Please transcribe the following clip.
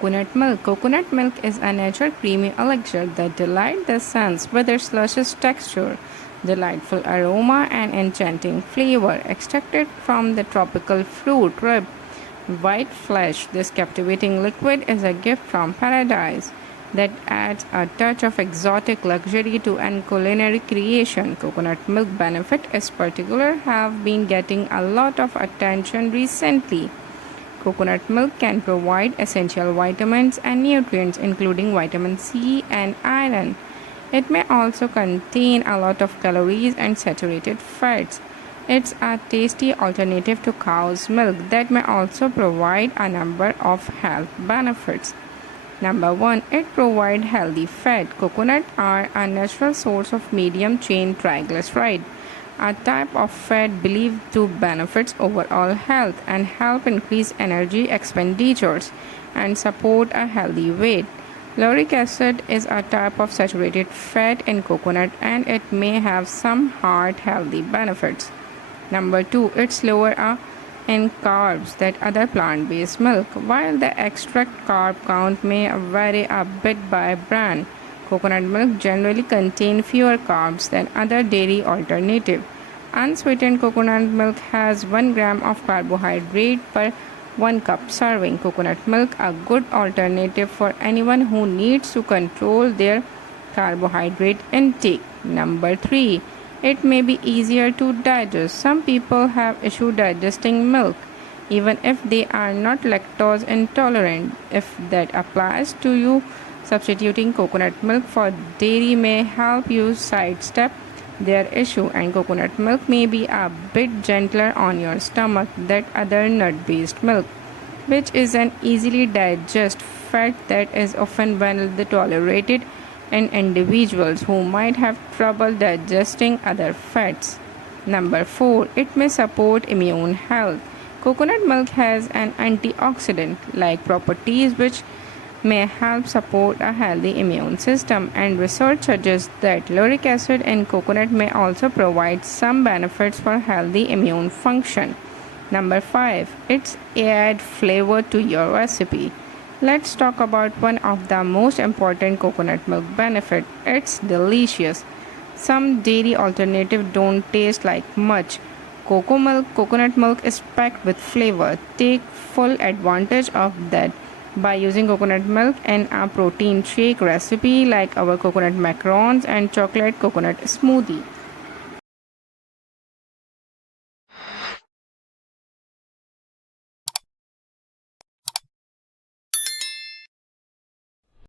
Coconut milk. Coconut milk is a natural creamy elixir that delights the sense with its luscious texture, delightful aroma, and enchanting flavor. Extracted from the tropical fruit rib, white flesh, this captivating liquid is a gift from paradise that adds a touch of exotic luxury to an culinary creation. Coconut milk benefit is particular have been getting a lot of attention recently. Coconut milk can provide essential vitamins and nutrients including vitamin C and iron. It may also contain a lot of calories and saturated fats. It's a tasty alternative to cow's milk that may also provide a number of health benefits. Number 1. It provides healthy fat. Coconuts are a natural source of medium chain triglyceride, a type of fat believed to benefit overall health and help increase energy expenditures and support a healthy weight. Lauric acid is a type of saturated fat in coconut and it may have some heart healthy benefits. Number 2. It's lower in carbs than other plant-based milk. While the extract carb count may vary a bit by brand, coconut milk generally contains fewer carbs than other dairy alternatives. Unsweetened coconut milk has 1 gram of carbohydrate per 1 cup serving. Coconut milk a good alternative for anyone who needs to control their carbohydrate intake. Number 3. It may be easier to digest. Some people have issue digesting milk even if they are not lactose intolerant. If that applies to you, substituting coconut milk for dairy may help you sidestep their issue, and coconut milk may be a bit gentler on your stomach than other nut-based milk, which is an easily digested fat that is often well tolerated in individuals who might have trouble digesting other fats. Number 4. It may support immune health. Coconut milk has an antioxidant-like properties which may help support a healthy immune system, and research suggests that lauric acid in coconut may also provide some benefits for healthy immune function. Number 5. It's add flavor to your recipe. Let's talk about one of the most important coconut milk benefit. It's delicious. Some dairy alternatives don't taste like much. Coconut milk is packed with flavor. Take full advantage of that by using coconut milk in a protein shake recipe like our coconut macarons and chocolate coconut smoothie.